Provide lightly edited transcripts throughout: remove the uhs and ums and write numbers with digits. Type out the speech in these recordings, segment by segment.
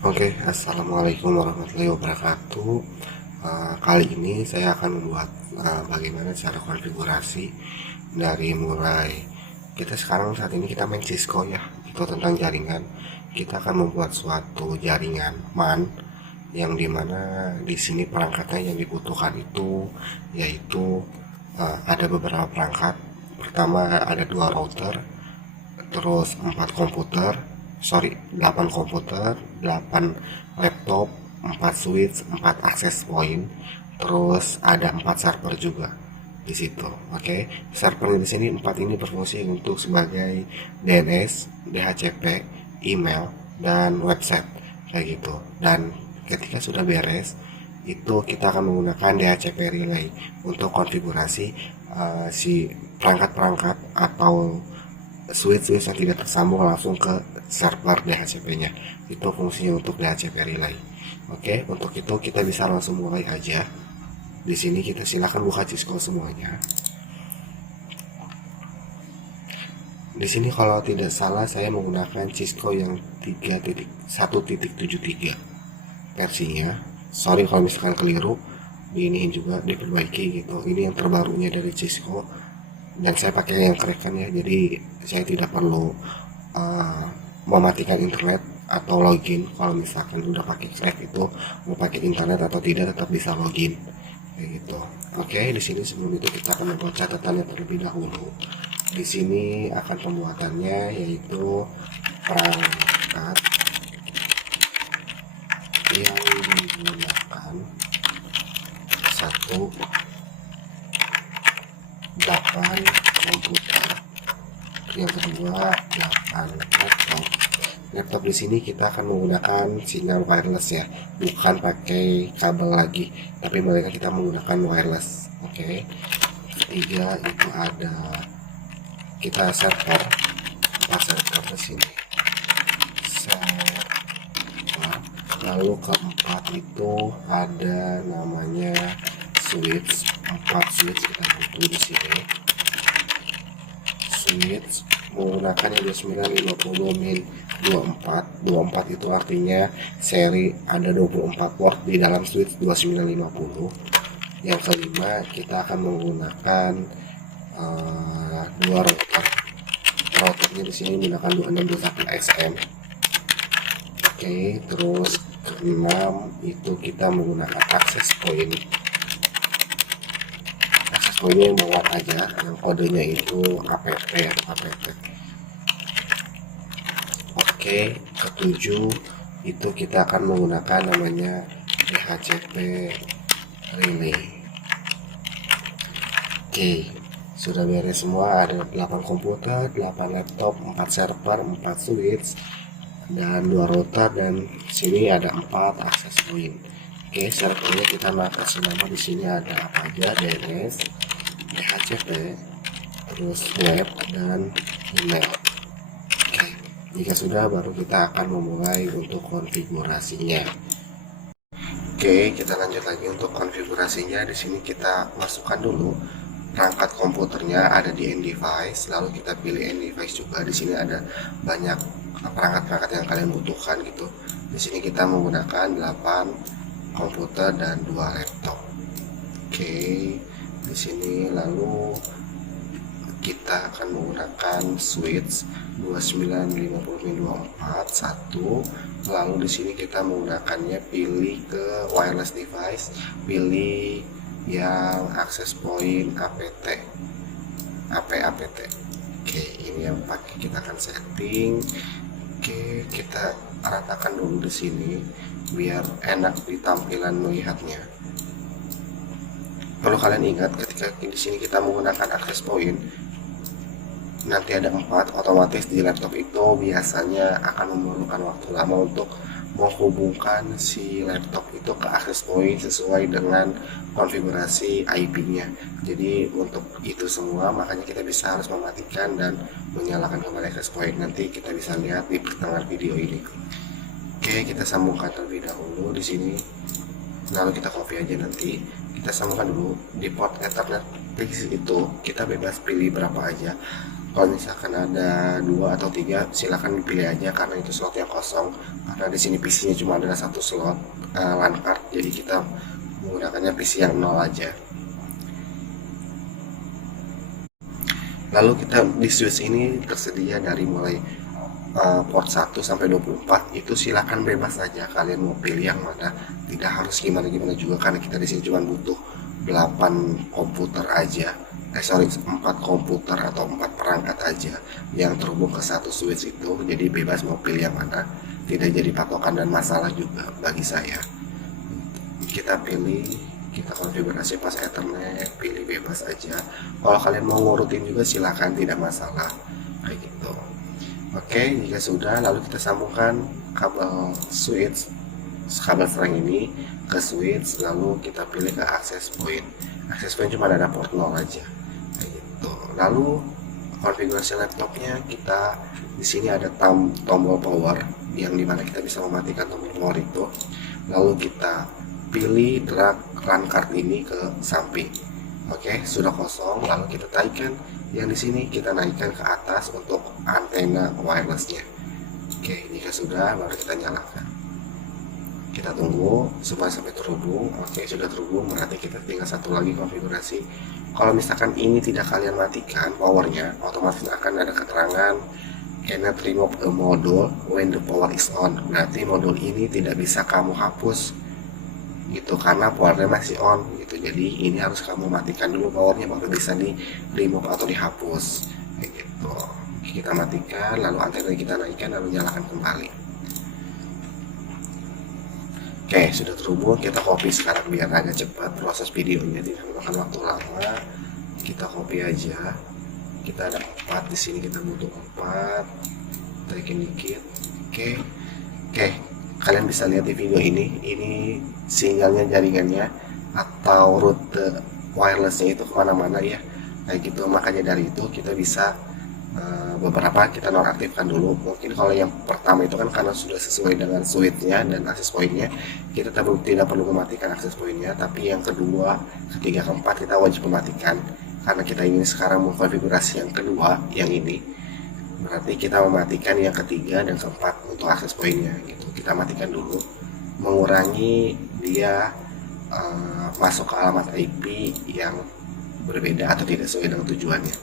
Oke, assalamualaikum warahmatullahi wabarakatuh. Kali ini saya akan membuat bagaimana cara konfigurasi dari mulai kita sekarang saat ini kita main Cisco ya, itu tentang jaringan. Kita akan membuat suatu jaringan MAN yang dimana di sini perangkatnya yang dibutuhkan itu yaitu ada beberapa perangkat. Pertama ada dua router, terus 4 komputer, 8 komputer, 8 laptop, 4 switch, 4 access point, terus ada 4 server juga di situ. Oke, server di sini 4 ini berfungsi untuk sebagai DNS, DHCP, email, dan website kayak gitu. Dan ketika sudah beres itu kita akan menggunakan DHCP relay untuk konfigurasi si perangkat-perangkat atau switch yang tidak tersambung langsung ke server DHCP-nya. Itu fungsinya untuk DHCP relay. Oke, untuk itu kita bisa langsung mulai aja. Di sini kita silakan buka Cisco semuanya. Di sini kalau tidak salah saya menggunakan Cisco yang 3.1.73 versinya. Sorry kalau misalkan keliru, diiniin juga diperbaiki gitu. Ini yang terbarunya dari Cisco dan saya pakai yang crack ya, jadi saya tidak perlu mematikan internet atau login. Kalau misalkan udah pakai crack itu mau pakai internet atau tidak tetap bisa login kayak gitu. Oke, di sini sebelum itu kita akan membuat catatannya terlebih dahulu. Di sini akan pembuatannya yaitu perangkat yang digunakan 8 komputer, yang kedua 8 laptop. Di sini kita akan menggunakan sinyal wireless ya, bukan pakai kabel lagi, tapi mereka kita menggunakan wireless. Oke. Ketiga itu ada kita server, server di sini server. Lalu keempat itu ada namanya switch, 4 switch kita butuh di sini. Switch menggunakan yang 2950 min 24 itu artinya seri ada 24 port di dalam switch 2950. Yang kelima kita akan menggunakan dua routernya di sini menggunakan 2621 SM. Oke, terus keenam itu kita menggunakan access point yang bawah aja, yang kodenya itu APT atau APT. Oke, ketujuh itu kita akan menggunakan namanya DHCP relay. Oke, sudah beres semua. Ada 8 komputer, 8 laptop, 4 server, 4 switch, dan 2 router, dan sini ada 4 access point. Oke, servernya kita kasih nama di sini ada apa aja: DNS, DHCP, terus web, dan email. Oke, jika sudah baru kita akan memulai untuk konfigurasinya. Oke, kita lanjut lagi untuk konfigurasinya. Di sini kita masukkan dulu perangkat komputernya ada di end device, lalu kita pilih end device juga. Di sini ada banyak perangkat-perangkat yang kalian butuhkan gitu. Di sini kita menggunakan 8 komputer dan 2 laptop. Oke, di sini lalu kita akan menggunakan switch 2950/24 lalu di sini kita menggunakannya, pilih ke wireless device, pilih yang access point APT. Oke, ini yang pakai kita akan setting. Oke, kita ratakan dulu di sini biar enak di tampilan melihatnya. Perlu kalian ingat ketika di sini kita menggunakan access point, nanti ada 4, otomatis di laptop itu biasanya akan memerlukan waktu lama untuk menghubungkan si laptop itu ke access point sesuai dengan konfigurasi IP-nya. Jadi untuk itu semua makanya kita bisa harus mematikan dan menyalakan kembali access point. Nanti kita bisa lihat di pertengahan video ini. Oke, kita sambungkan terlebih dahulu di sini. Lalu kita copy aja, nanti kita sambungkan dulu di port Ethernet itu kita bebas pilih berapa aja. Kalau misalkan ada 2 atau 3 silakan dipilih aja karena itu slot yang kosong, karena di sini PC-nya cuma ada satu slot LAN card, jadi kita menggunakannya PC yang 0 aja. Lalu kita di switch ini tersedia dari mulai port 1 sampai 24, itu silakan bebas saja kalian mau pilih yang mana, tidak harus gimana-gimana juga karena kita di sini cuma butuh 8 komputer aja. 4 komputer atau 4 perangkat aja yang terhubung ke satu switch itu, jadi bebas mau pilih yang mana, tidak jadi patokan dan masalah juga bagi saya. Kita pilih, kita konfigurasi pas Ethernet, pilih bebas aja. Kalau kalian mau ngurutin juga silakan, tidak masalah kayak gitu. Oke, jika sudah, lalu kita sambungkan kabel switch, kabel string ini ke switch, lalu kita pilih ke access point. Access point cuma ada port 0 aja. Gitu. Lalu konfigurasi laptopnya, kita di sini ada tombol power yang dimana kita bisa mematikan tombol power itu. Lalu kita pilih drag LAN card ini ke samping. Oke, sudah kosong. Lalu kita taikkan yang di sini, kita naikkan ke atas untuk antena wirelessnya. Oke, jika sudah baru kita nyalakan. Kita tunggu supaya sampai terhubung. Oke, sudah terhubung, berarti kita tinggal satu lagi konfigurasi. Kalau misalkan ini tidak kalian matikan powernya, otomatis akan ada keterangan cannot remove a module when the power is on. Berarti modul ini tidak bisa kamu hapus gitu karena powernya masih on gitu. Jadi ini harus kamu matikan dulu powernya baru bisa di remove atau dihapus kayak gitu. Kita matikan, lalu antena kita naikkan, lalu nyalakan kembali. Oke, sudah terhubung. Kita copy sekarang biar agak cepat proses videonya, tidak memakan waktu lama. Kita copy aja. Kita ada 4 di sini, kita butuh 4. Taikin dikit. Oke. Kalian bisa lihat di video ini sinyalnya, jaringannya atau rute wirelessnya itu kemana-mana ya, kayak gitu. Makanya dari itu kita bisa beberapa kita nonaktifkan dulu. Mungkin kalau yang pertama itu kan karena sudah sesuai dengan switchnya dan akses pointnya, kita tidak perlu mematikan akses pointnya. Tapi yang kedua, ketiga, keempat kita wajib mematikan karena kita ingin sekarang mengkonfigurasi yang kedua, yang ini. Berarti kita mematikan yang ketiga dan keempat untuk akses pointnya gitu. Kita matikan dulu, mengurangi dia masuk ke alamat IP yang berbeda atau tidak sesuai dengan tujuannya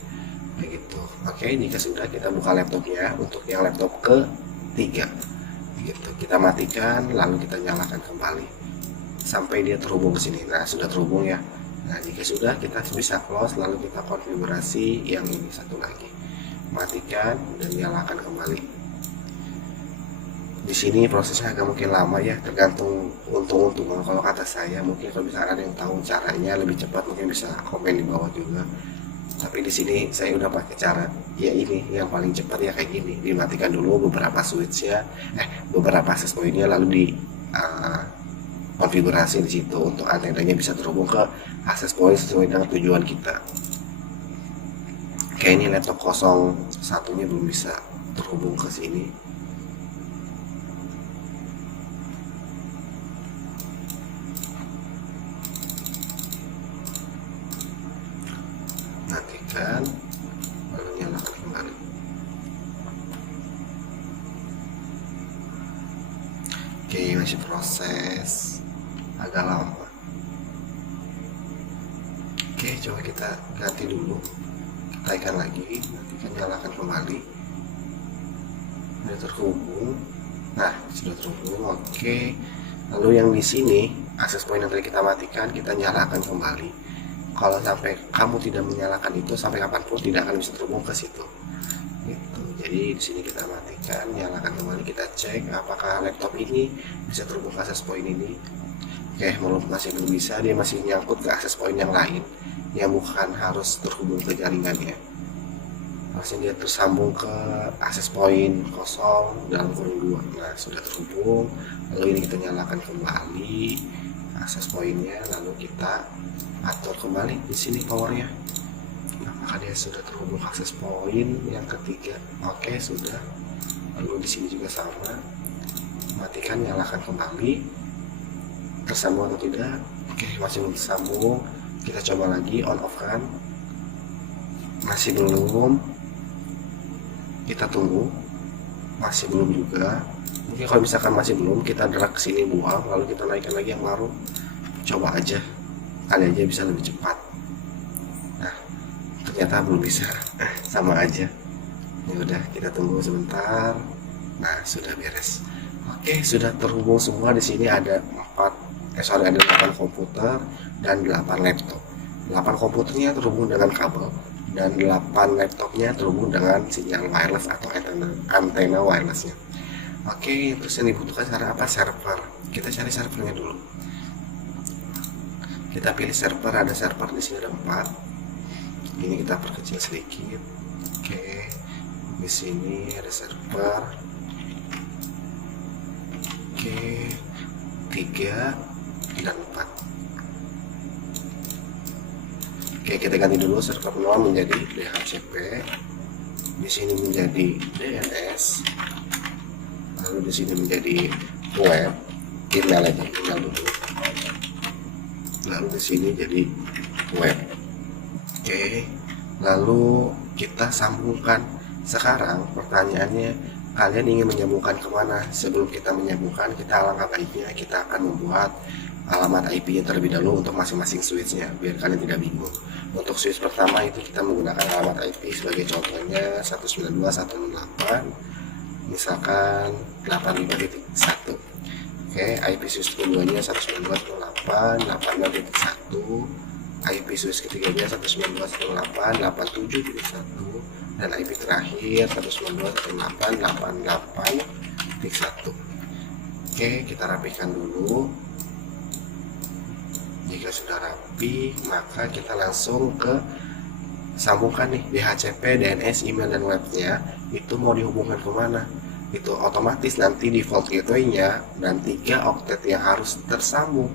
begitu. Oke, jika sudah, kita buka laptopnya untuk yang laptop ketiga gitu. Kita matikan, lalu kita nyalakan kembali sampai dia terhubung ke sini. Nah, sudah terhubung ya. Nah, jika sudah, kita bisa close, lalu kita konfigurasi yang ini satu lagi, matikan dan nyalakan kembali. Di sini prosesnya agak mungkin lama ya, tergantung untung-untungan. Kalau kata saya, mungkin kalau misalkan ada yang tahu caranya lebih cepat, mungkin bisa komen di bawah juga. Tapi di sini saya udah pakai cara ya ini yang paling cepat ya, kayak gini. Dimatikan dulu beberapa switchnya, beberapa access pointnya, lalu di konfigurasi di situ untuk antenanya bisa terhubung ke access point sesuai dengan tujuan kita. Kayak ini laptop 01-nya belum bisa terhubung ke sini. Matikan, lalu nyalakan kembali. Oke, masih proses agak lama. Oke, coba kita ganti dulu, kita tekan lagi, nanti kita nyalakan kembali. Sudah terhubung. Nah, sudah terhubung. Oke, lalu yang di sini akses point yang tadi kita matikan, kita nyalakan kembali. Kalau sampai kamu tidak menyalakan itu, sampai kapanpun tidak akan bisa terhubung ke situ gitu. Jadi di sini kita matikan, nyalakan kembali, kita cek apakah laptop ini bisa terhubung ke akses point ini. Oke, masih belum bisa, dia masih nyangkut ke akses point yang lain yang bukan harus terhubung ke jaringannya. Harusnya dia tersambung ke akses point 0 dalam kurung 2. Nah, sudah terhubung. Lalu ini kita nyalakan kembali akses pointnya, lalu kita atur kembali di sini powernya. Apakah dia sudah terhubung akses point yang ketiga? Oke, sudah. Lalu di sini juga sama. Matikan, nyalakan kembali. Tersambung atau tidak? Oke, masih belum tersambung. Kita coba lagi on off kan. Masih belum. kita tunggu, masih belum juga. Mungkin kalau misalkan masih belum, kita drag ke sini buang, lalu kita naikkan lagi yang baru. Coba aja, kali aja bisa lebih cepat. Nah, ternyata belum bisa. Sama aja. Ya udah, kita tunggu sebentar. Nah, sudah beres. Oke, sudah terhubung semua. Di sini ada 8 komputer dan 8 laptop. 8 komputernya terhubung dengan kabel dan 8 laptopnya terhubung dengan sinyal wireless atau antena wirelessnya. Oke, terus yang dibutuhkan sekarang apa? Server. Kita cari servernya dulu. Kita pilih server, ada server di sini ada 4. Ini kita perkecil sedikit. Oke, di sini ada server. Oke, 3 dan 4. Oke, kita ganti dulu server 0 menjadi DHCP. Di sini menjadi DNS. Lalu di sini menjadi web, email aja, email dulu. Lalu di sini jadi web. Oke, lalu kita sambungkan. Sekarang pertanyaannya, kalian ingin menyambungkan kemana? Sebelum kita menyambungkan, kita alangkah baiknya kita akan membuat alamat IP-nya terlebih dahulu untuk masing-masing switch-nya, biar kalian tidak bingung. Untuk switch pertama itu kita menggunakan alamat IP sebagai contohnya 192.168 misalkan 85.1. Oke, IP switch keduanya 192.168.86.1, IP switch ketiganya 192.168.87.1, dan IP terakhir 192.168.88.1. Oke, kita rapikan dulu. Jika sudah rapi, maka kita langsung ke sambungkan nih DHCP, DNS, email, dan webnya. Itu mau dihubungkan kemana? Itu otomatis nanti default gateway-nya dan 3 oktet yang harus tersambung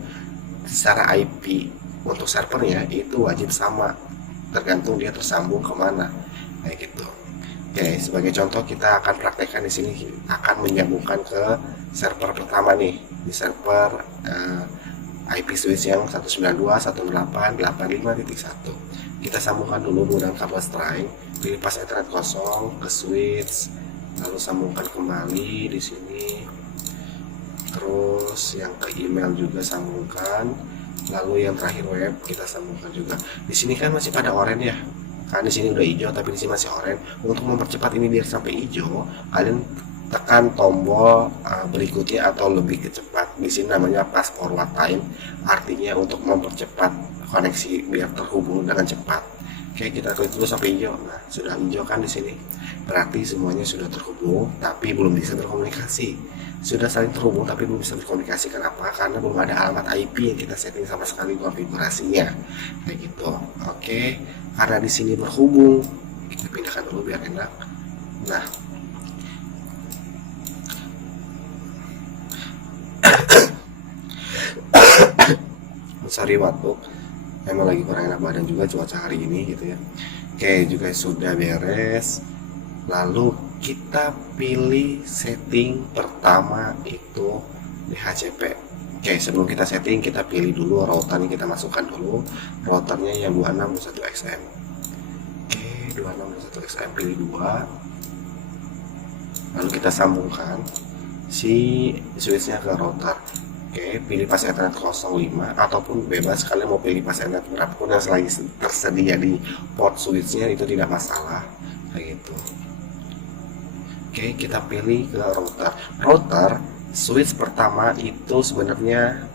secara IP untuk servernya itu wajib sama, tergantung dia tersambung kemana, kayak gitu. Oke, sebagai contoh kita akan praktekkan di sini, akan menyambungkan ke server pertama nih, di server IP switch yang 192.168.85.1. Kita sambungkan dulu menggunakan kabel string, pilih pas Ethernet kosong ke switch, lalu sambungkan kembali di sini. Terus yang ke email juga sambungkan, lalu yang terakhir web kita sambungkan juga. Di sini kan masih pada oranye ya, kan di sini udah hijau tapi di sini masih oranye. Untuk mempercepat ini biar sampai hijau, kalian tekan tombol berikutnya atau lebih kecepat. Di sini namanya fast forward time, artinya untuk mempercepat koneksi biar terhubung dengan cepat. Oke, kita klik dulu sampai hijau. Nah, sudah hijau kan di sini. Berarti semuanya sudah terhubung tapi belum bisa berkomunikasi. Sudah saling terhubung tapi belum bisa berkomunikasi. Kenapa? Karena belum ada alamat IP yang kita setting sama sekali konfigurasinya. Kayak gitu. Oke, karena di sini berhubung, kita pindahkan dulu biar enak. Nah, sorry batuk, emang lagi kurang enak badan juga cuaca hari ini gitu ya. Oke, juga sudah beres. Lalu kita pilih setting pertama itu DHCP. Oke, sebelum kita setting kita pilih dulu routernya, kita masukkan dulu routernya yang 2621XM. Oke, 2621XM pilih 2. Lalu kita sambungkan si switchnya ke router. Oke, pilih pas Ethernet 05 ataupun bebas, kalian mau pilih pas Ethernet berapapun yang selagi tersedia di port switchnya itu tidak masalah, kayak gitu. Oke, kita pilih ke router. Router switch pertama itu sebenarnya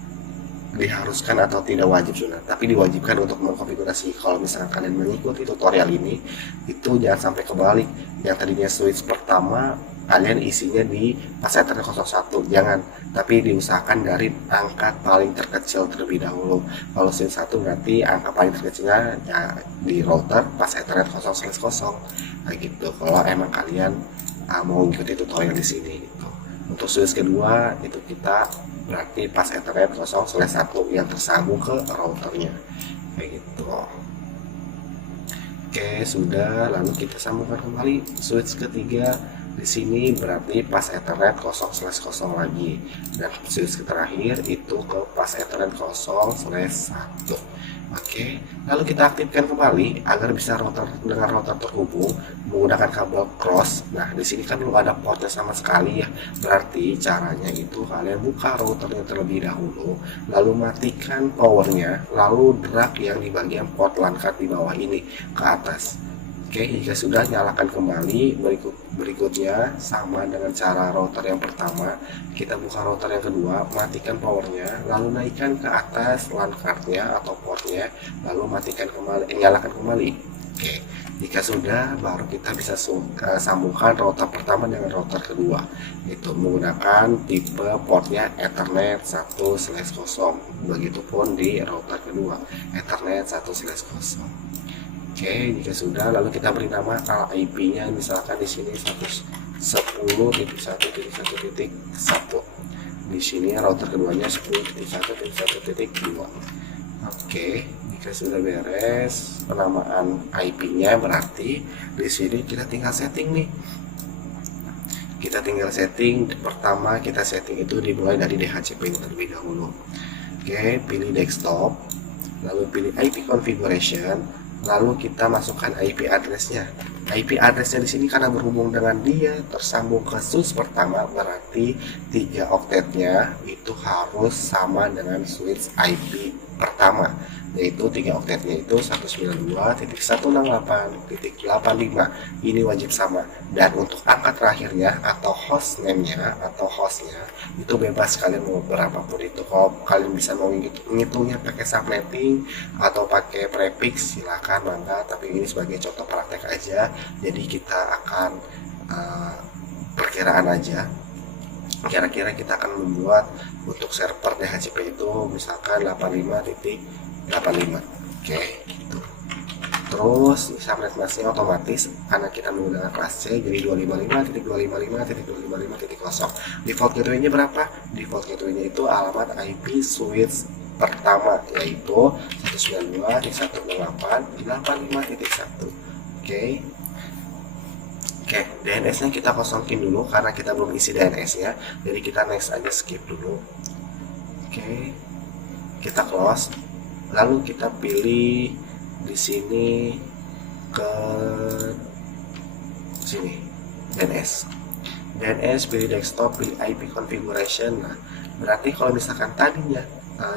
diharuskan atau tidak wajib sudah, tapi diwajibkan untuk mengkonfigurasi. Kalau misalnya kalian mengikuti tutorial ini, itu jangan sampai kebalik. Yang tadinya switch pertama kalian isinya di pas Ethernet 01, jangan, tapi diusahakan dari angka paling terkecil terlebih dahulu. Kalau switch 1 berarti angka paling terkecilnya ya di router pas Ethernet 0/0, kayak gitu. Kalau emang kalian mau mengikuti tutorial di sini gitu. Untuk switch kedua itu kita berarti pas Ethernet 0/1 yang tersambung ke routernya, kayak gitu. Oke, sudah. Lalu kita sambungkan kembali switch ketiga Di sini berarti pas Ethernet 0/0 lagi, dan switch terakhir itu ke pas Ethernet 0/1. Oke, lalu kita aktifkan kembali agar bisa dengan router terhubung menggunakan kabel cross. Nah, di sini kan belum ada portnya sama sekali ya. Berarti caranya itu kalian buka routernya terlebih dahulu, lalu matikan powernya, lalu drag yang di bagian port LAN card di bawah ini ke atas. Oke, jika sudah, nyalakan kembali. Berikutnya sama dengan cara router yang pertama, kita buka router yang kedua, matikan powernya, lalu naikkan ke atas LAN cardnya atau portnya, lalu matikan kembali, nyalakan kembali. Oke, jika sudah, baru kita bisa sambungkan router pertama dengan router kedua, itu menggunakan tipe portnya Ethernet 1/0. Begitupun di router kedua, Ethernet 1/0. Oke, jika sudah, lalu kita beri nama IP-nya, misalkan di sini 110.1.1.1. Di sini router keduanya 10.1.1.2. Oke, jika sudah beres penamaan IP-nya, berarti di sini kita tinggal setting nih. Kita tinggal setting. Pertama kita setting itu dimulai dari DHCP terlebih dahulu. Oke, pilih desktop, lalu pilih IP configuration. Lalu kita masukkan IP addressnya. IP addressnya di sini karena berhubung dengan dia tersambung ke switch pertama, berarti 3 oktetnya itu harus sama dengan switch IP pertama, yaitu 3 oktetnya itu 192.168.85. Ini wajib sama. Dan untuk angka terakhirnya atau hostname-nya atau hostnya itu bebas, kalian mau berapapun itu. Kalau kalian bisa mau ngitungnya pakai subnetting atau pakai prefix, silakan, mangga. Tapi ini sebagai contoh praktek aja, jadi kita akan perkiraan aja. Kira-kira kita akan membuat untuk server DHCP itu misalkan 85.85. Oke, gitu. Terus subnet masknya otomatis karena kita menggunakan kelas C, jadi 255.255.255.0. Default gateway-nya berapa? Default gateway-nya itu alamat IP switch pertama, yaitu 192.168.85.1. Oke. Oke, DNS-nya kita kosongin dulu karena kita belum isi DNS-nya, jadi kita next aja, skip dulu. Oke, kita close, lalu kita pilih di sini ke sini DNS, pilih desktop, pilih IP configuration. Nah, berarti kalau misalkan tadinya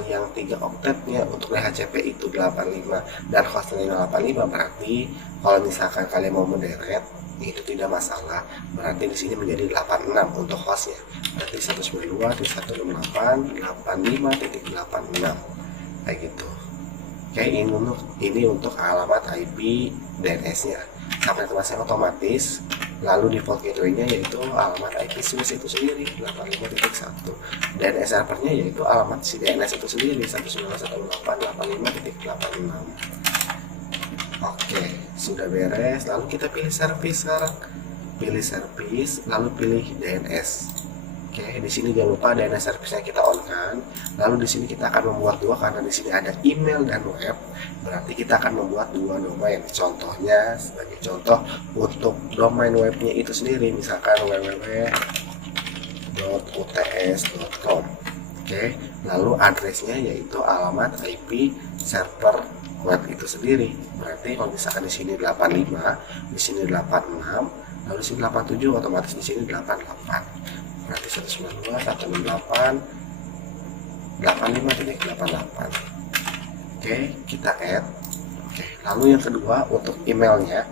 yang 3 oktetnya untuk DHCP itu 85 dan hostnya 85, berarti kalau misalkan kalian mau menderet itu tidak masalah, berarti di sini menjadi 86 untuk hostnya, berarti 192.168.85.86 kayak gitu. Oke, ini untuk alamat IP DNS-nya. Subnet masknya otomatis, lalu default gateway-nya yaitu alamat IP switch itu sendiri 85.1, dan servernya yaitu alamat si DNS itu sendiri 192.168.85.86. Oke, sudah beres. Lalu kita pilih service sekarang. Pilih service, lalu pilih DNS. Oke, di sini jangan lupa DNS service-nya kita on kan. Lalu di sini kita akan membuat dua karena di sini ada email dan web. Berarti kita akan membuat 2 domain. Contohnya, sebagai contoh untuk domain webnya itu sendiri, misalkan www.uts.com. Oke, lalu addressnya yaitu alamat IP server web itu sendiri. Berarti kalau misalkan di sini 85, di sini 86, lalu di sini 87, otomatis di sini 88. Berarti 192.168.85.88. Oke, kita add. Oke, lalu yang kedua untuk emailnya,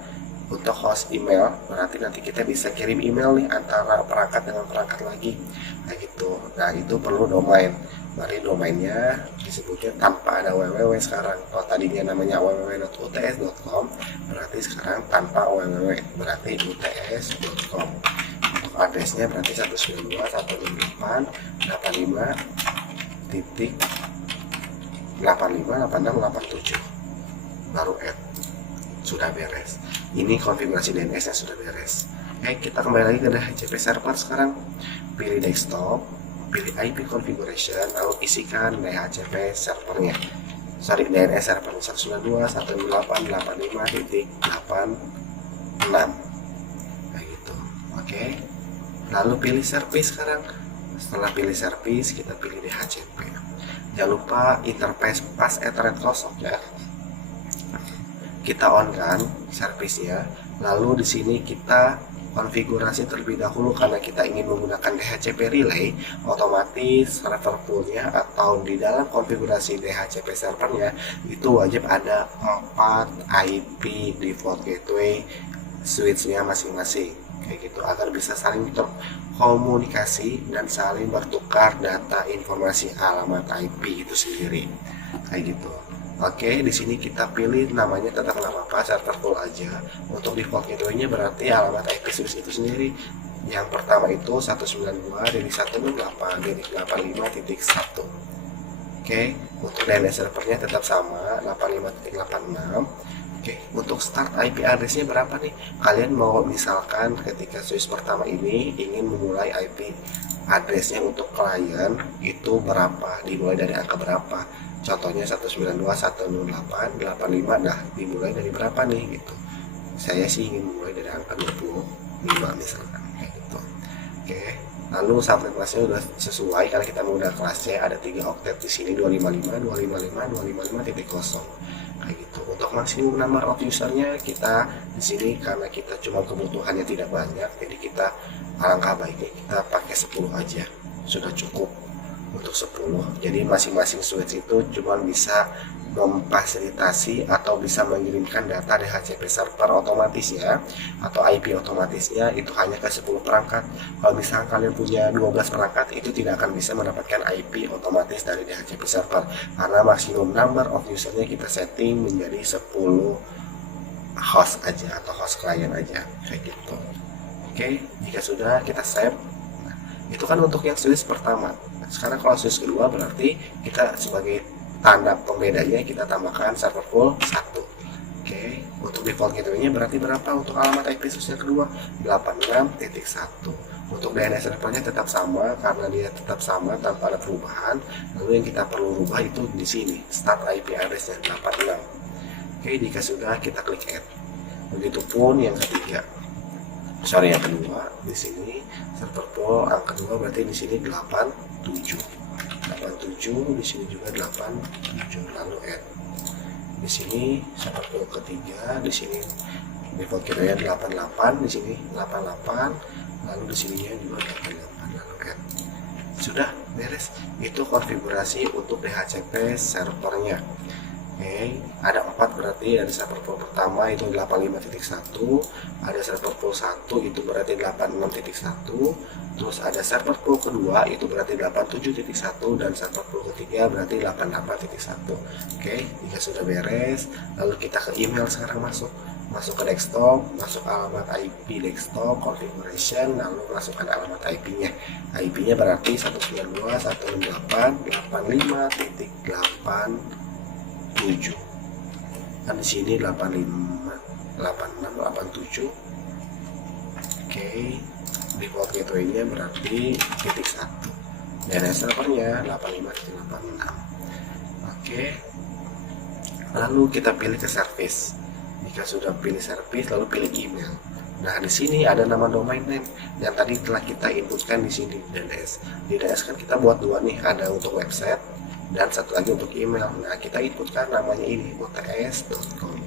untuk host email, berarti nanti kita bisa kirim email nih antara perangkat dengan perangkat lagi, kayak gitu. Nah, itu perlu domain. Mari domainnya disebutnya tanpa ada www sekarang. Kalau tadinya namanya www.uts.com, berarti sekarang tanpa www, berarti uts.com. Untuk addressnya berarti 192.168.85.8687, baru add. Sudah beres. Ini konfigurasi DNS nya sudah beres. Oke, kita kembali lagi ke DHCP server sekarang. Pilih desktop, pilih IP configuration, lalu isikan DHCP servernya. DNS server 192.168.85.86. Kayak gitu. Oke, lalu pilih service sekarang. Setelah pilih service, kita pilih DHCP. Jangan lupa interface pass Ethernet kosong ya. Kita on kan service-nya. Lalu di sini kita konfigurasi terlebih dahulu karena kita ingin menggunakan DHCP relay, otomatis server poolnya atau di dalam konfigurasi DHCP servernya itu wajib ada 4 IP default gateway switch-nya masing-masing kayak gitu agar bisa saling berkomunikasi dan saling bertukar data informasi alamat IP itu sendiri kayak gitu. Oke, di sini kita pilih namanya tetap nggak apa-apa, server pool aja. Untuk default gateway-nya berarti alamat IP switch itu sendiri. Yang pertama itu 192.168.85.1. Oke, untuk DNS servernya tetap sama 85.86. Oke, untuk start IP address-nya berapa nih? Kalian mau misalkan ketika switch pertama ini ingin memulai IP address-nya untuk klien itu berapa? Dimulai dari angka berapa? Contohnya 192.168.85 dah dimulai dari berapa nih gitu. Saya sih ingin memulai dari angka 25 misalkan kayak gitu. Oke, lalu subnet kelasnya udah sesuai karena kita menggunakan kelasnya ada 3 oktet di sini 255 255 255.0 kayak gitu. Untuk maksimum number of usernya kita di sini karena kita cuma kebutuhannya tidak banyak, jadi kita alangkah baiknya kita pakai 10 aja sudah cukup untuk 10. Jadi masing-masing switch itu cuma bisa memfasilitasi atau bisa mengirimkan data DHCP server otomatisnya atau IP otomatisnya itu hanya ke 10 perangkat. Kalau misalnya kalian punya 12 perangkat itu tidak akan bisa mendapatkan IP otomatis dari DHCP server karena maksimum number of usernya kita setting menjadi 10 host aja atau host client aja kayak gitu. Oke, jika sudah kita save. Itu kan untuk yang switch pertama. Sekarang kalau switch kedua berarti kita sebagai tanda pembedanya kita tambahkan server pool 1. Oke, untuk default gateway-nya berarti berapa untuk alamat IP switch yang kedua? 86.1. Untuk DNS servernya tetap sama karena dia tetap sama tanpa ada perubahan. Lalu yang kita perlu rubah itu di sini start IP address-nya 86. Oke, jika sudah kita klik add. Begitupun yang ketiga. Yang kedua di sini server pool angka 2 berarti di sini 87 di sini juga 87 lalu add. Di sini server pool ketiga di sini default gateway 88 di sini 88 lalu di sininya juga 88 lalu add. Sudah beres. Itu konfigurasi untuk DHCP servernya. Oke, ada 4 berarti. Ada server pool pertama itu 85.1, ada server pool 1 itu berarti 86.1, terus ada server pool kedua itu berarti 87.1 dan server pool ketiga berarti 88.1. Oke, jika sudah beres, lalu kita ke email sekarang masuk ke desktop, masuk alamat IP desktop, configuration, lalu masukkan alamat IP-nya. IP-nya berarti 192.168.85.8 7 kan di sini 85 86 87. Oke, default gateway-nya berarti titik 1 dan servernya 85.86. Oke, lalu kita pilih ke service. Jika sudah pilih service lalu pilih email. Nah, di sini ada nama domain name yang tadi telah kita inputkan di sini DNS. Di DNS kan kita buat 2 nih, ada untuk website dan satu lagi untuk email. Nah, kita inputkan namanya ini uts.com.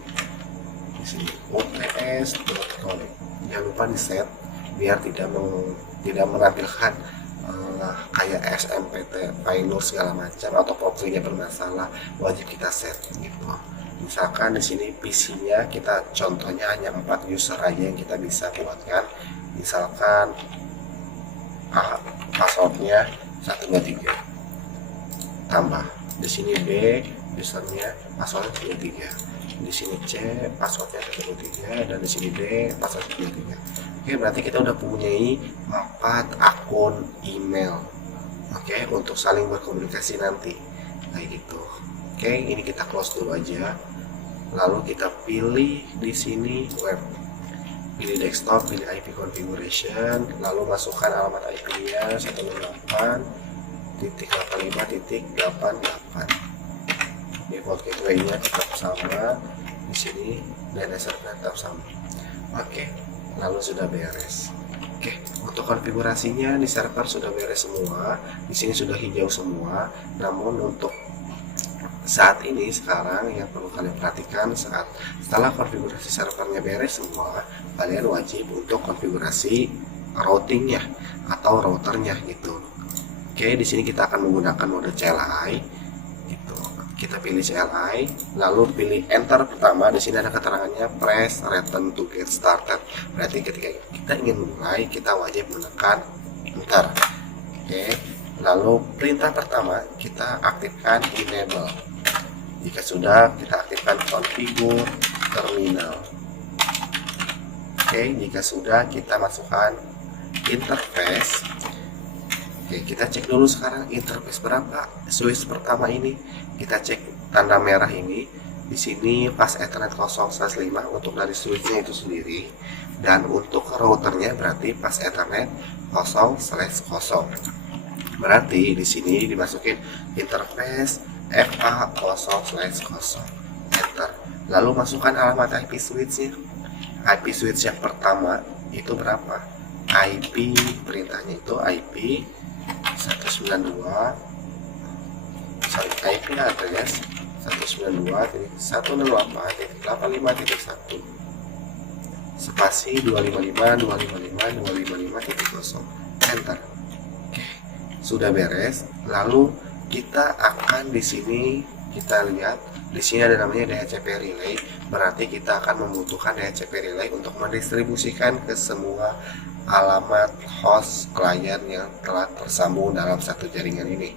Di sini uts.com. Jangan lupa di set biar tidak menampilkan kayak SMPT, Pioneer segala macam atau POP3-nya bermasalah. Wajib kita set gitu. Misalkan di sini PC-nya kita contohnya hanya 4 user aja yang kita bisa buatkan. Misalkan passwordnya 123. Tambah di sini B usernya passwordnya 33, di sini C passwordnya 33 dan di sini D password 33. Oke, berarti kita udah mempunyai 4 akun email. Oke, untuk saling berkomunikasi nanti kayak gitu. Oke, ini kita close dulu aja. Lalu kita pilih di sini web, pilih desktop, pilih IP configuration, lalu masukkan alamat IP-nya 192.85.88. Default gateway-nya tetap sama di sini dan dasar tetap sama. Oke, lalu sudah beres. Oke, untuk konfigurasinya di server sudah beres semua, di sini sudah hijau semua. Namun untuk saat ini sekarang yang perlu kalian perhatikan, setelah konfigurasi servernya beres semua, kalian wajib untuk konfigurasi routingnya atau routernya gitu. Oke, di sini kita akan menggunakan mode CLI gitu. Kita pilih CLI, lalu pilih enter pertama. Di sini ada keterangannya press return to get started. Berarti ketika kita ingin mulai, kita wajib menekan enter. Oke, lalu perintah pertama kita aktifkan enable. Jika sudah, kita aktifkan configure terminal. Oke, jika sudah, kita masukkan interface. Oke, kita cek dulu sekarang interface berapa. Switch pertama ini kita cek tanda merah ini. Di sini pas Ethernet 0/5 untuk dari switchnya itu sendiri, dan untuk routernya berarti pas Ethernet 0/0. Berarti di sini dimasukin interface FA0/0, enter. Lalu masukkan alamat IP switchnya. IP switch yang pertama itu berapa? IP perintahnya itu IP 192, IP address 192.168.85.1 spasi 255.255.255.0, enter. Oke, sudah beres. Lalu kita akan di sini kita lihat di sini ada namanya DHCP relay, berarti kita akan membutuhkan DHCP relay untuk mendistribusikan ke semua alamat host klien yang telah tersambung dalam satu jaringan ini.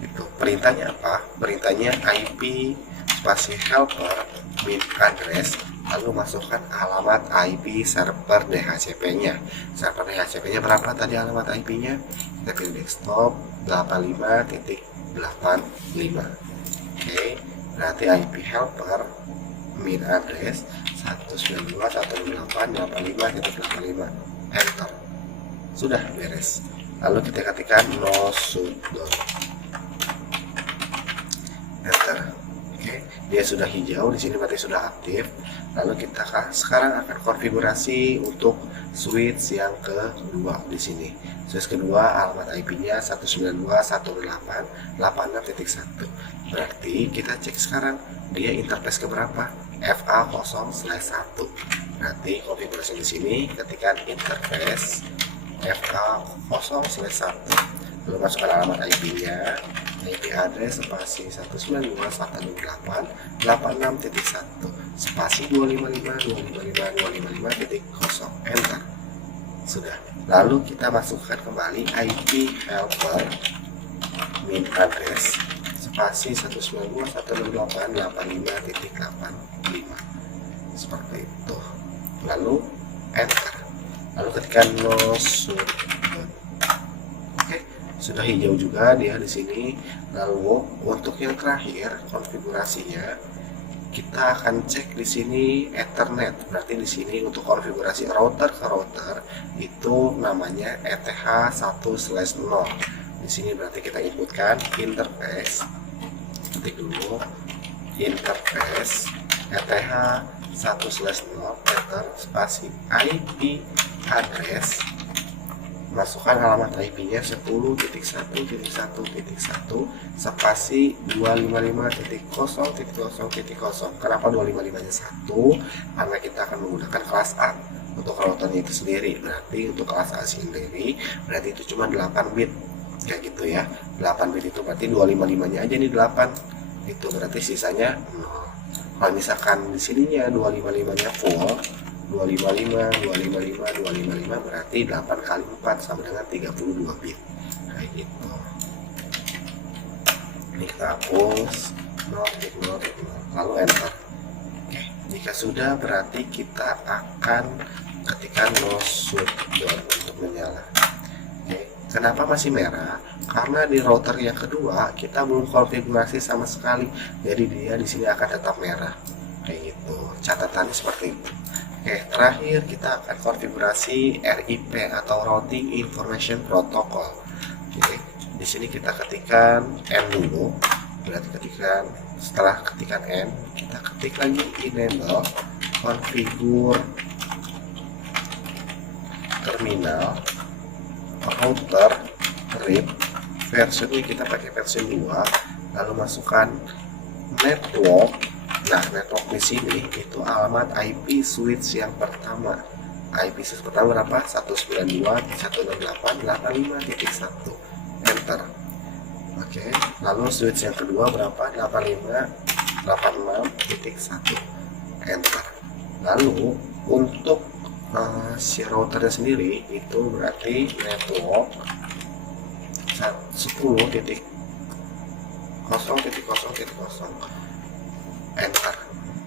Itu perintahnya apa? Perintahnya IP spasi helper min address, lalu masukkan alamat IP server DHCP-nya. Server DHCP-nya berapa tadi alamat IP-nya? Kita pilih desktop 85.85. Oke, berarti IP helper min address 192.168.85.85, enter. Sudah beres. Lalu kita ketikkan no shutdown, enter. Oke, dia sudah hijau di sini, berarti sudah aktif. Lalu kita sekarang akan konfigurasi untuk switch yang kedua di sini. Switch kedua alamat IP-nya 192.168.86.1. Berarti kita cek sekarang dia interface keberapa? FA0/1. Berarti konfigurasi di sini ketikkan interface FA0/1. Lalu masukkan alamat IP-nya, IP address spasi 192.168.86.1 spasi 255.255.255.0, enter. Sudah. Lalu kita masukkan kembali IP helper min address spasi 192.168.85.85, seperti itu. Lalu enter. Lalu ketika no shutdown. Oke, sudah hijau juga dia di sini. Lalu untuk yang terakhir konfigurasinya kita akan cek di sini Ethernet. Berarti di sini untuk konfigurasi router ke router itu namanya ETH1/0. Di sini berarti kita inputkan interface. Ketik dulu interface ETH1/0 enter spasi IP address, masukkan alamat IP-nya 10.1.1.1 spasi 255.0.0.0. Kenapa 255-nya 1? Karena kita akan menggunakan kelas A untuk routernya itu sendiri. Berarti untuk kelas A sendiri berarti itu cuma 8 bit kayak gitu ya. 8 bit itu berarti 255-nya aja nih 8. Itu berarti sisanya 0. Kalau misalkan di sininya 255-nya full 255, 255, 255 berarti 8 kali 4 sama dengan 32 bit kayak gitu. Ini kita hapus 0, lalu enter. Oke, jika sudah berarti kita akan ketikkan no shutdown untuk menyala. Oke, kenapa masih merah? Karena di router yang kedua kita belum konfigurasi sama sekali, jadi dia di sini akan tetap merah kayak gitu. Catatannya seperti itu. Oke, terakhir kita akan konfigurasi RIP atau Routing Information Protocol. Oke, di sini kita ketikkan N dulu. Berarti setelah ketikan N, kita ketik lagi enable configure terminal router RIP versionnya kita pakai versi 2, lalu masukkan network. Nah, network di sini itu alamat IP switch yang pertama. IP switch pertama berapa? 192.168.85.1. Enter. Oke, lalu switch yang kedua berapa? 85.86.1. Enter. Lalu untuk si routernya sendiri itu berarti network 10.0.0.0. Enter.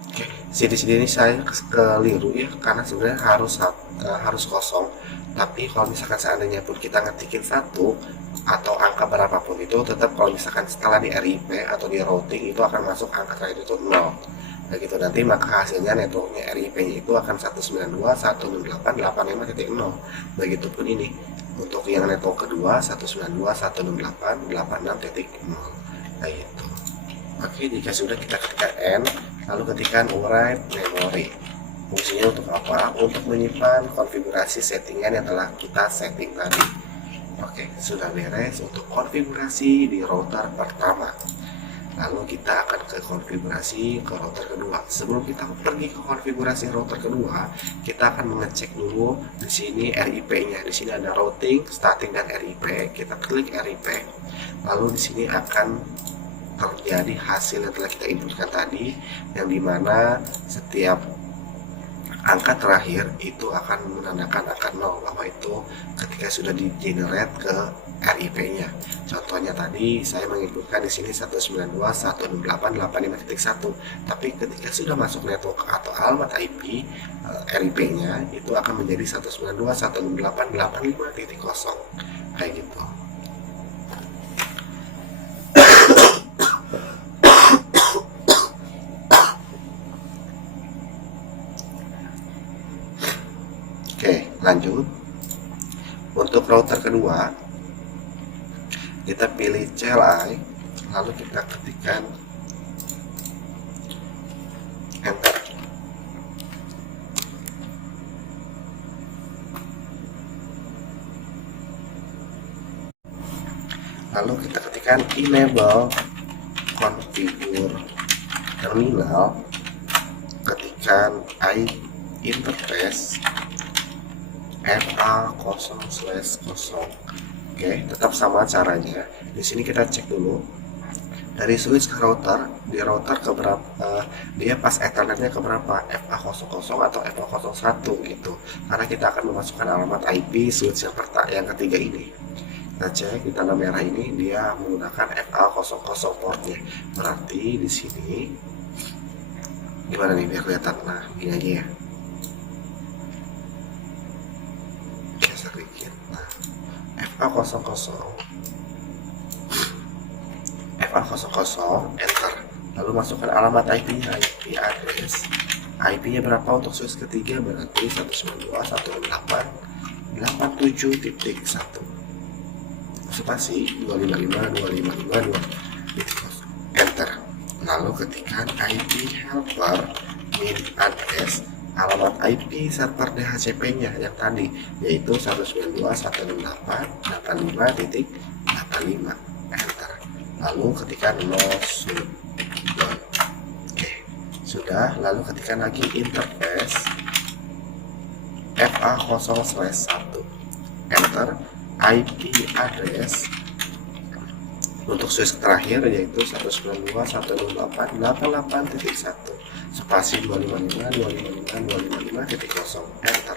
Oke, di sini saya keliru ya, karena sebenarnya harus kosong. Tapi kalau misalkan seandainya pun kita ngetikin 1 atau angka berapapun itu, tetap kalau misalkan setelah di RIP atau di routing itu akan masuk angka terakhir itu 0. Begitu nanti maka hasilnya networknya RIP-nya itu akan 192.168.85.0. Begitupun ini untuk yang network kedua 192.168.86.0. Nah itu. Oke, jika sudah kita ketikkan N, lalu ketikkan write memory. Fungsinya untuk apa? Untuk menyimpan konfigurasi settingan yang telah kita setting tadi. Oke, sudah beres untuk konfigurasi di router pertama. Lalu kita akan ke konfigurasi ke router kedua. Sebelum kita pergi ke konfigurasi router kedua, kita akan mengecek dulu di sini RIP-nya. Di sini ada routing, starting dan RIP. Kita klik RIP. Lalu di sini akan terjadi hasil yang telah kita inputkan tadi, yang dimana setiap angka terakhir itu akan menandakan angka 0, bahwa itu ketika sudah di generate ke RIP-nya. Contohnya tadi saya menginputkan di sini 192.168.85.1, tapi ketika sudah masuk network atau alamat IP RIP-nya itu akan menjadi 192.168.85.0 kayak gitu. Oke, lanjut. Untuk router kedua, kita pilih CLI, lalu kita ketikkan enter. Lalu kita ketikkan enable configure terminal, ketikkan interface FA0/0. Oke, tetap sama caranya. Di sini kita cek dulu dari switch ke router, di router ke berapa, dia pas ethernetnya ke berapa, FA00 atau FA01 gitu. Karena kita akan memasukkan alamat IP switch yang ketiga ini. Kita cek di tanda merah ini dia menggunakan FA00 portnya. Berarti di sini gimana nih biar kelihatan? Nah, ini aja ya. Nah, FA00 enter, lalu masukkan alamat IP-nya, IP address. IP-nya berapa untuk switch ketiga? Berarti 192.168.87.1 spasi 255.255.2 enter. Lalu ketikkan IP helper min address, alamat IP server DHCP-nya yang tadi, yaitu 192.168.85.85. Enter. Lalu ketikkan no should done. Oke, sudah. Lalu ketikkan lagi interface FA0/1. Enter. IP address untuk switch terakhir yaitu 192.168.88.1 spasi 255.255.255.0 enter.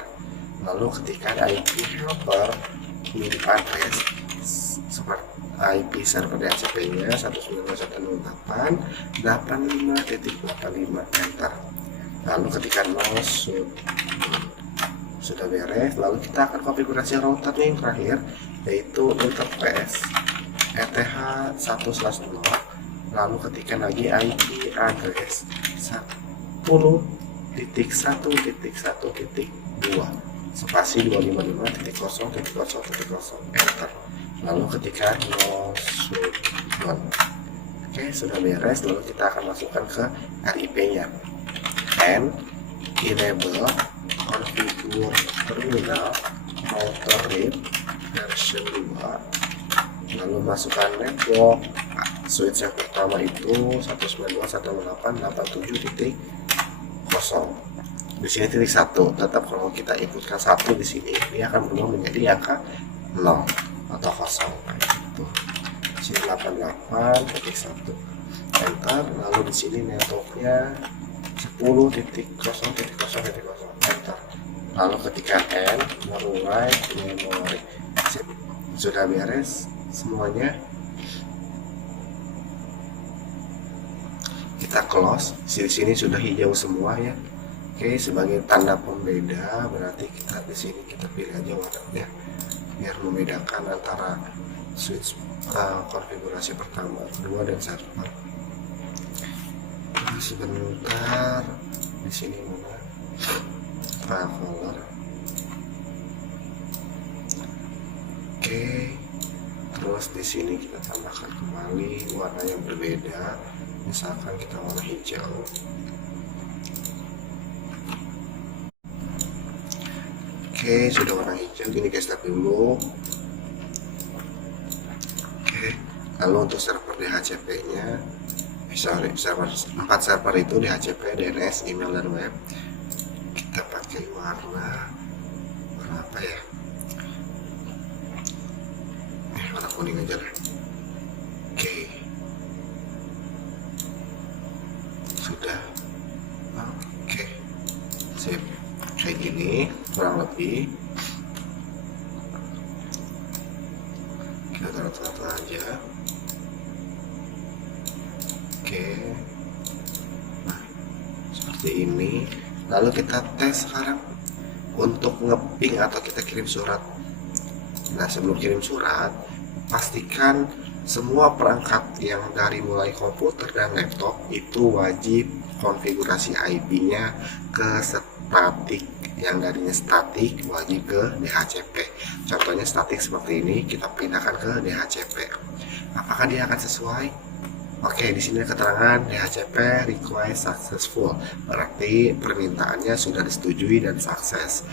Lalu ketikkan IP helper min address seperti IP server DHCP-nya 192.168.85.85 enter. Lalu ketikkan no should. Sudah beres. Lalu kita akan konfigurasi routernya yang terakhir, yaitu interface ETH1/0. Lalu ketikkan lagi IP address 10.1.1.2 spasi 255.0.0.0 enter. Lalu ketikkan no should done. Oke, sudah beres. Lalu kita akan masukkan ke RIP-nya and enable configure terminal motor read version 2, lalu masukkan network. Switch yang pertama itu 192.168.87.0. Di sini titik 1. Tetap kalau kita inputkan 1 di sini, dia akan berubah menjadi angka 0 atau 0 gitu. Di sini 88.1. Enter. Lalu di sini networknya 10.0.0.0. Enter. Lalu ketika N, mulai memori. Sudah beres semuanya, kita close. Di sini sudah hijau semua ya. Oke, sebagai tanda pembeda berarti kita di sini kita pilih aja warnanya biar membedakan antara switch konfigurasi pertama, kedua, dan server. Nah, sebentar, di sini mana traveler. Oke, terus di sini kita tambahkan kembali warna yang berbeda, misalkan kita warna hijau. Oke, sudah warna hijau. Ini guys, start dulu. Oke, lalu untuk server DHCP nya, server 4 server itu DHCP, DNS, email, dan web, kita pakai warna apa ya, warna kuning aja lah. Oke, sudah. Oke, sip. Kayak gini kurang lebih. Kita taruh tengah-tengah aja. Oke, nah seperti ini. Lalu kita tes sekarang untuk ngeping atau kita kirim surat. Nah, sebelum kirim surat, pastikan semua perangkat yang dari mulai komputer dan laptop itu wajib konfigurasi IP-nya ke statik. Yang darinya statik wajib ke DHCP. Contohnya statik seperti ini, kita pindahkan ke DHCP. Apakah dia akan sesuai? Oke, di sini keterangan DHCP request successful. Berarti permintaannya sudah disetujui dan sukses.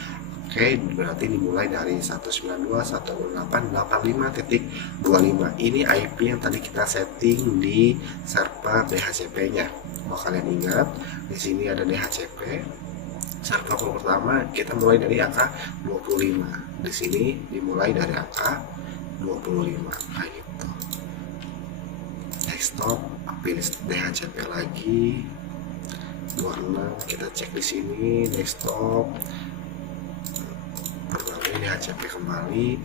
Oke, berarti dimulai dari 192.168.85.25. Ini IP yang tadi kita setting di server DHCP-nya. Kalau kalian ingat, di sini ada DHCP. Server pertama kita mulai dari angka 25. Di sini dimulai dari angka 25. Kayak gitu. Desktop, pilih DHCP lagi. Warna kita cek di sini desktop. Kembali DHCP kembali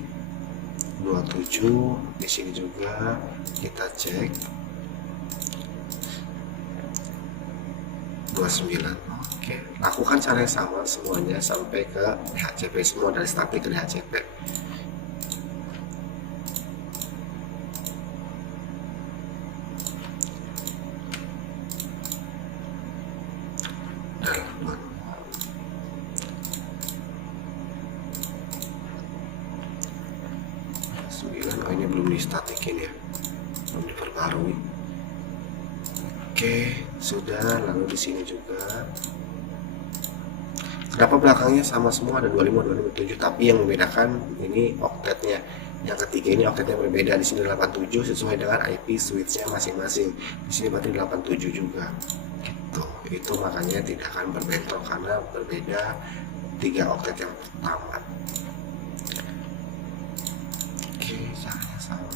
27. Di sini juga kita cek 29. Oke, lakukan cara yang sama semuanya sampai ke DHCP, semua dari statik ke DHCP. Oh, ini belum distatikin ya, belum diperbarui. Oke, sudah. Lalu di sini juga. Kenapa belakangnya sama semua, ada 25, 27, tapi yang membedakan ini oktetnya. Yang ketiga ini oktetnya berbeda, di sini 87 sesuai dengan IP switchnya masing-masing. Di sini berarti 87 juga. Gitu. Itu makanya tidak akan berbentrok karena berbeda 3 oktet yang pertama. Oke, caranya sama.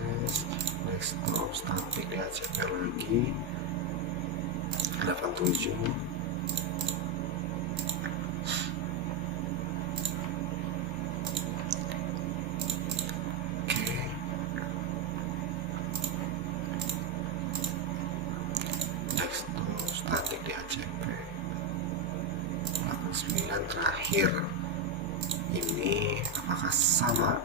Beres. Desktop statik DHCP lagi 87. Oke. Desktop statik DHCP 89 terakhir. Ini apakah sama?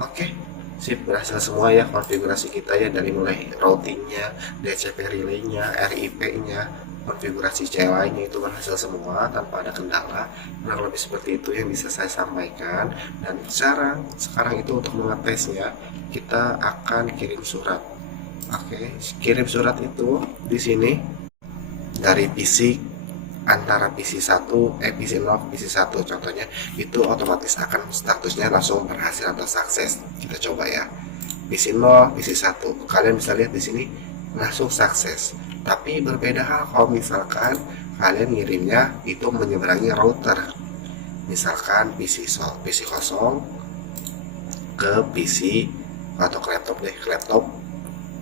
Oke. Sip, berhasil semua ya konfigurasi kita ya, dari mulai routingnya, DHCP relaynya, RIP-nya, konfigurasi CLI-nya itu berhasil semua tanpa ada kendala. Kurang lebih seperti itu yang bisa saya sampaikan. Dan sekarang itu untuk mengetesnya kita akan kirim surat. Oke, kirim surat itu di sini dari fisik antara PC 0 PC 1 contohnya, itu otomatis akan statusnya langsung berhasil atau sukses. Kita coba ya. PC 0 PC 1, kalian bisa lihat di sini langsung sukses. Tapi berbeda hal kalau misalkan kalian ngirimnya itu menyeberangi router, misalkan PC kosong ke PC atau ke laptop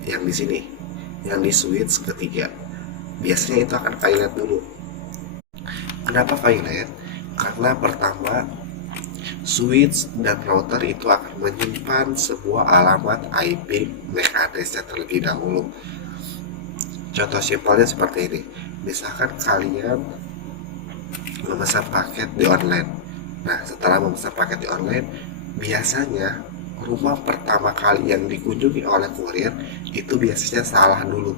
yang di sini, yang di switch ketiga. Biasanya itu akan violet dulu. Kenapa violet? Karena pertama, switch dan router itu akan menyimpan sebuah alamat IP MAC address-nya terlebih dahulu. Contoh simpelnya seperti ini. Misalkan kalian memesan paket di online. Nah, setelah memesan paket di online, biasanya rumah pertama kali yang dikunjungi oleh kurir itu biasanya salah dulu,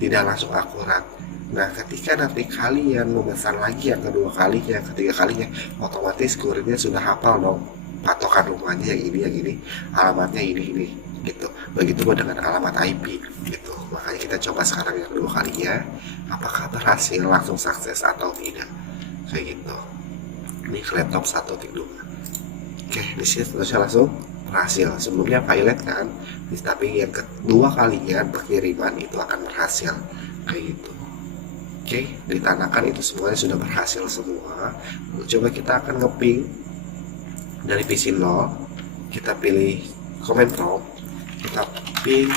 tidak langsung akurat. Nah, ketika nanti kalian memesan lagi yang kedua kalinya, ketiga kalinya, otomatis kurirnya sudah hafal dong patokan rumahnya yang ini, alamatnya ini, gitu. Begitu dengan alamat IP, gitu. Makanya kita coba sekarang yang kedua kalinya, apakah berhasil langsung sukses atau tidak, kayak gitu. Ini laptop 1.2. Oke, di sini terusnya langsung berhasil. Sebelumnya violet kan, tapi yang kedua kalinya pengiriman itu akan berhasil, kayak gitu. Oke, ditandakan itu semuanya sudah berhasil semua. Coba kita akan ngeping dari PC 0. Kita pilih command prompt, kita ping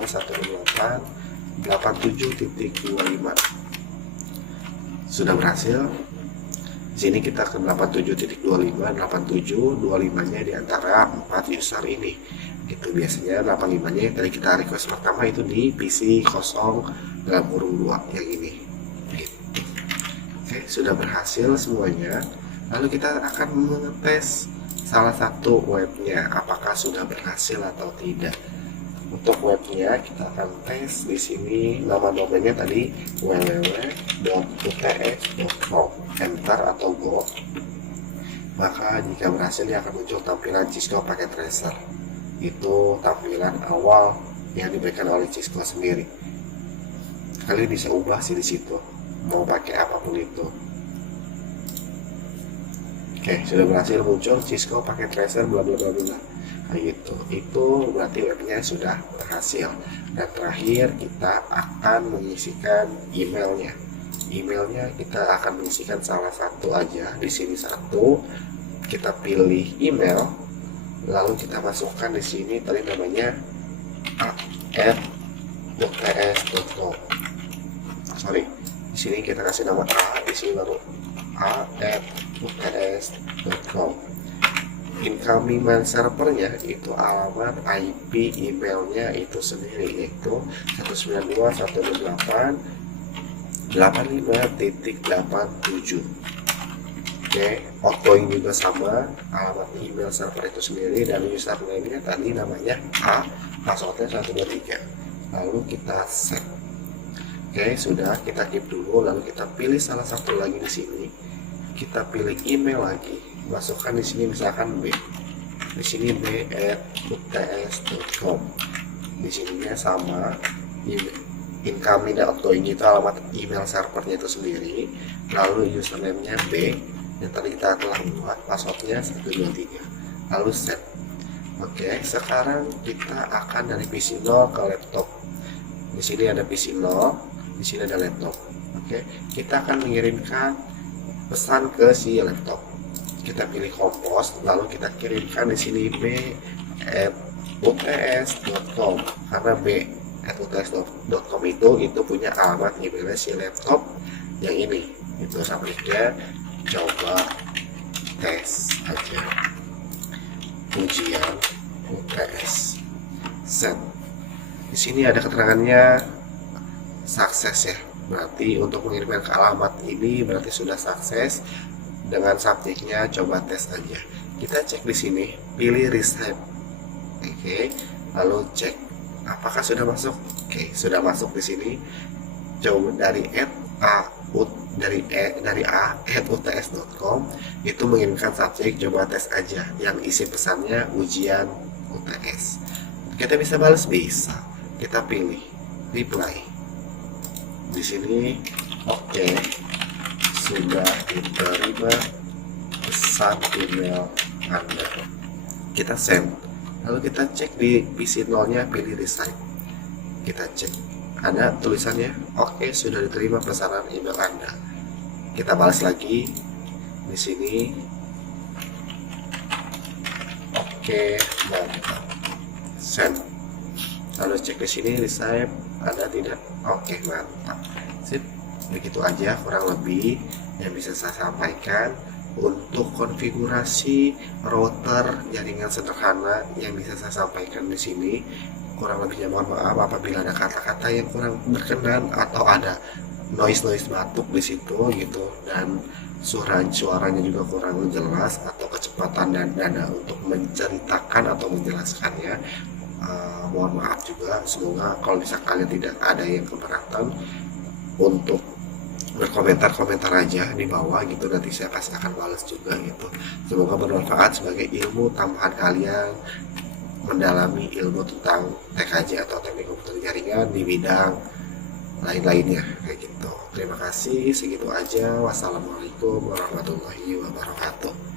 192.168.87.25. Sudah berhasil. Di sini kita ke 87.25, 87.25-nya di antara 4 user ini. Itu biasanya 85-nya tadi kita request pertama itu di PC kosong dalam kurung 2 yang ini. Gitu. Oke, sudah berhasil semuanya. Lalu kita akan mengetes salah satu webnya apakah sudah berhasil atau tidak. Untuk webnya kita akan tes di sini, nama domainnya tadi www.uts.com, enter atau go. Maka jika berhasil dia akan muncul tampilan Cisco Packet Tracer. Itu tampilan awal yang diberikan oleh Cisco sendiri. Kalian bisa ubah sih di situ, mau pakai apapun itu. Oke, sudah berhasil muncul Cisco Packet Tracer bla bla bla bla. Kayak gitu. Itu berarti webnya sudah berhasil. Dan terakhir kita akan mengisikan emailnya. Emailnya kita akan mengisikan salah satu aja. Di sini satu. Kita pilih email. Lalu kita masukkan di sini tadi namanya a@uts.com. Sorry, di sini kita kasih nama A, di sini baru a@uts.com. Incoming mail servernya itu alamat IP emailnya itu sendiri, yaitu 192.168.85.87. Oke, outgoing juga sama, alamat email server itu sendiri, dan username-nya tadi namanya A, passwordnya 123. Lalu kita set. Oke, sudah, kita keep dulu. Lalu kita pilih salah satu lagi di sini. Kita pilih email lagi, masukkan di sini misalkan B. Di sini b@uts.com. Di sininya sama, incoming dan outgoing itu alamat email servernya itu sendiri. Lalu username-nya B, yang tadi kita telah buat, passwordnya 123. Lalu set. Oke, sekarang kita akan dari PC 0 ke laptop. Di sini ada PC 0, di sini ada laptop. Oke, kita akan mengirimkan pesan ke si laptop. Kita pilih compose, lalu kita kirimkan di sini b@uts.com, karena b@uts.com itu punya alamat emailnya si laptop yang ini. Itu subjeknya coba tes aja, ujian UTS. Set. Di sini ada keterangannya sukses ya. Berarti untuk mengirimkan ke alamat ini berarti sudah sukses. Dengan subjeknya coba tes aja. Kita cek di sini, pilih receive. Oke, lalu cek apakah sudah masuk. Oke, sudah masuk di sini. Coba dari a@uts.com itu mengirimkan subjek coba tes aja yang isi pesannya ujian UTS. Kita bisa balas, bisa. Kita pilih reply. Di sini oke. sudah diterima pesan email Anda. Kita send, lalu kita cek di PC 0-nya, pilih receive. Kita cek, ada tulisannya oke, sudah diterima pesanan email Anda. Kita balas lagi di sini, oke, mantap, send. Lalu cek di sini receive, ada tidak? Oke, mantap, sip. Begitu aja kurang lebih yang bisa saya sampaikan untuk konfigurasi router jaringan sederhana yang bisa saya sampaikan di sini. Kurang lebihnya mohon maaf apabila ada kata-kata yang kurang berkenan atau ada noise batuk di situ gitu, dan suaranya juga kurang jelas atau kecepatan dan nada untuk menceritakan atau menjelaskannya. Mohon maaf juga. Semoga kalau bisa kalian tidak ada yang keberatan untuk berkomentar aja di bawah gitu, nanti saya pasti akan balas juga gitu. Semoga bermanfaat sebagai ilmu tambahan kalian mendalami ilmu tentang TKJ atau teknik komputer jaringan di bidang lain-lainnya kayak gitu. Terima kasih, segitu aja. Wassalamualaikum warahmatullahi wabarakatuh.